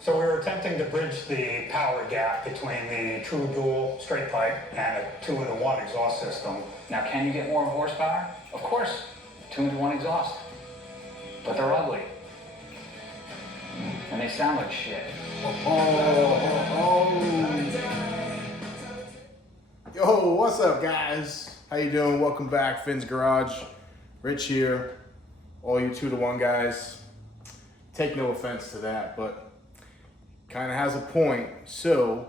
So we were attempting to bridge the power gap between the true dual straight pipe and a 2-in-1 exhaust system. Now, can you get more horsepower? Of course, 2-in-1 exhaust. But they're ugly. And they sound like shit. Yo, what's up, guys? How you doing? Welcome back, Finn's Garage. Rich here. All you 2-to-1 guys. Take no offense to that, but kind of has a point. So,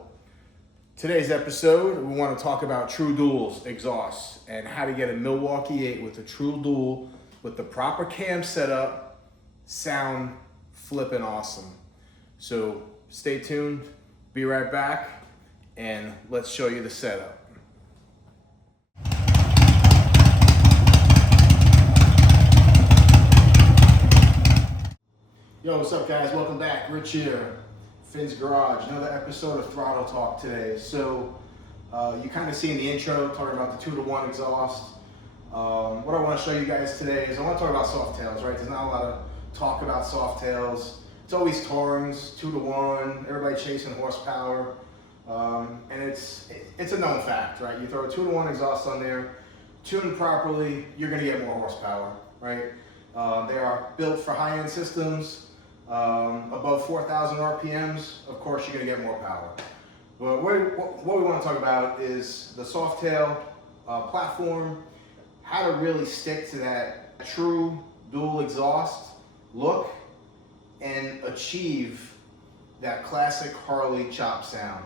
today's episode, we want to talk about True Duals exhaust and how to get a Milwaukee 8 with a True Dual with the proper cam setup, sound flipping awesome. So, stay tuned, be right back, and let's show you the setup. Yo, what's up, guys? Welcome back. Rich here, Finn's Garage. Another episode of Throttle Talk today. So, you kind of seen the intro talking about the 2-to-1 exhaust. What I want to show you guys today is I want to talk about soft tails, right? There's not a lot of talk about soft tails. It's always Tourings, 2-to-1, everybody chasing horsepower. And it's a known fact, right? You throw a 2-to-1 exhaust on there, tuned properly, you're going to get more horsepower, right? They are built for high-end systems. Above 4,000 RPMs, of course, you're going to get more power. But what we want to talk about is the soft tail platform, how to really stick to that true dual exhaust look and achieve that classic Harley chop sound.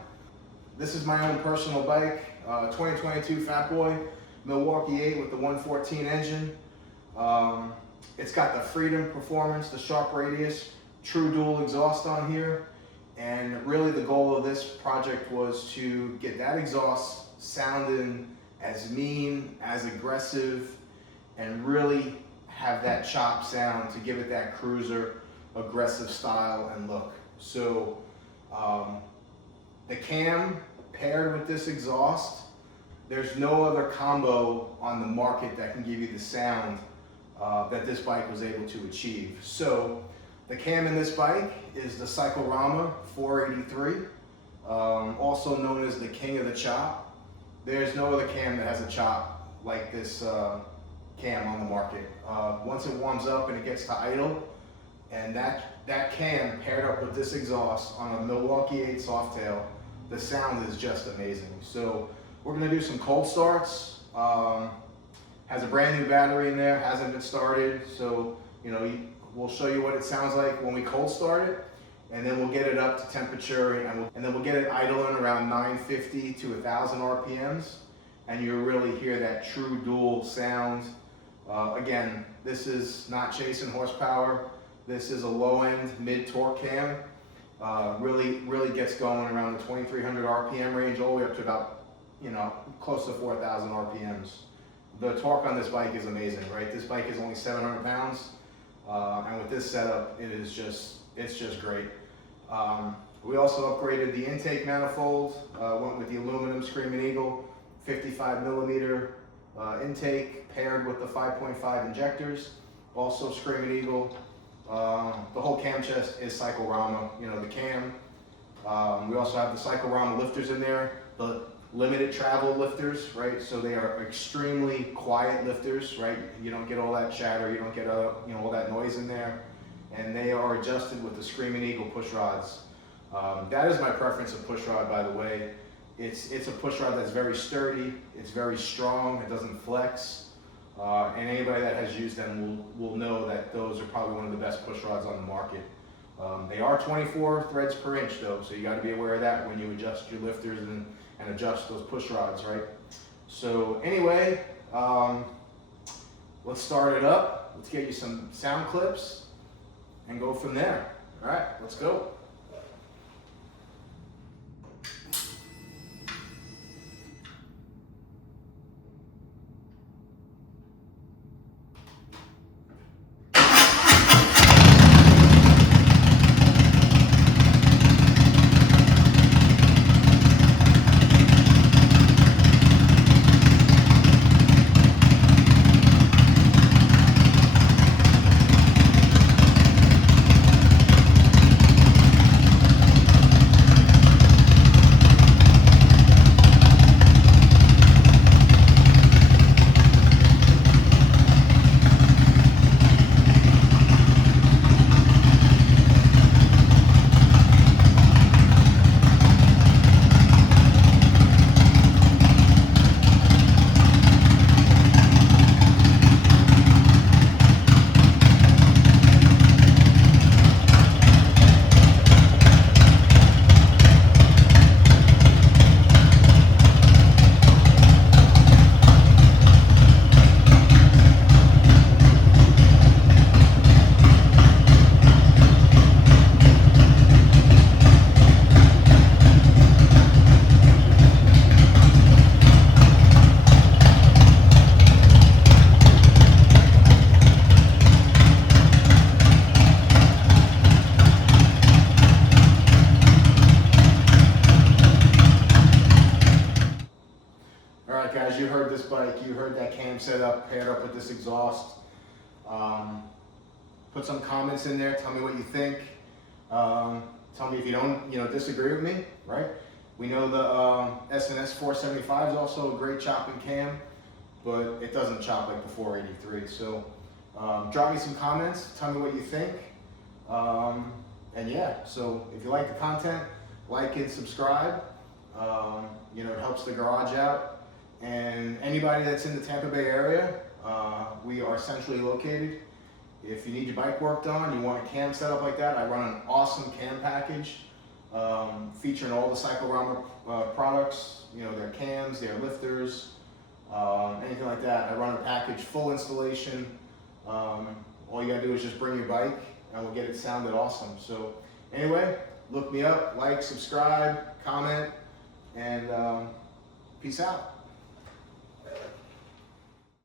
This is my own personal bike, 2022 Fat Boy, Milwaukee 8 with the 114 engine. It's got the freedom performance, the sharp radius, true dual exhaust on here, and really the goal of this project was to get that exhaust sounding as mean, as aggressive, and really have that chop sound to give it that cruiser aggressive style and look. So the cam paired with this exhaust, there's no other combo on the market that can give you the sound that this bike was able to achieve. So the cam in this bike is the Cycle Rama CR483, also known as the king of the chop. There's no other cam that has a chop like this cam on the market. Once it warms up and it gets to idle, and that cam paired up with this exhaust on a Milwaukee 8 soft tail, the sound is just amazing. So we're gonna do some cold starts. Has a brand new battery in there, hasn't been started, so we'll show you what it sounds like when we cold start it, and then we'll get it up to temperature, and then we'll get it idling around 950 to 1,000 RPMs, and you'll really hear that true dual sound. Again, this is not chasing horsepower. This is a low-end mid-torque cam. Really gets going around the 2,300 RPM range, all the way up to about close to 4,000 RPMs. The torque on this bike is amazing, right? This bike is only 700 pounds. And with this setup, it's just great. We also upgraded the intake manifold, went with the aluminum Screaming Eagle 55 millimeter intake paired with the 5.5 injectors, also Screaming Eagle. The whole cam chest is Cycle Rama, the cam. We also have the Cycle Rama lifters in there, the limited travel lifters, right? So they are extremely quiet lifters, right? You don't get all that chatter, you don't get all that noise in there, and they are adjusted with the Screaming Eagle push rods. That is my preference of push rod, by the way. It's a push rod that's very sturdy, it's very strong, it doesn't flex, and anybody that has used them will know that those are probably one of the best push rods on the market. They are 24 threads per inch though, so you got to be aware of that when you adjust your lifters and adjust those push rods, right? So anyway, let's start it up. Let's get you some sound clips and go from there. All right, let's go. bike, you heard that cam setup paired up with this exhaust. Put some comments in there, tell me what you think. Tell me if you don't, disagree with me, right? We know the SNS 475 is also a great chopping cam, but it doesn't chop like the 483. So drop me some comments, tell me what you think. And yeah, so if you like the content, like and subscribe. It helps the garage out. And anybody that's in the Tampa Bay area, we are centrally located. If you need your bike work done, you want a cam setup like that, I run an awesome cam package featuring all the Cycle Rama products, their cams, their lifters, anything like that. I run a package, full installation. All you gotta do is just bring your bike and we'll get it sounded awesome. So anyway, look me up, like, subscribe, comment, and peace out.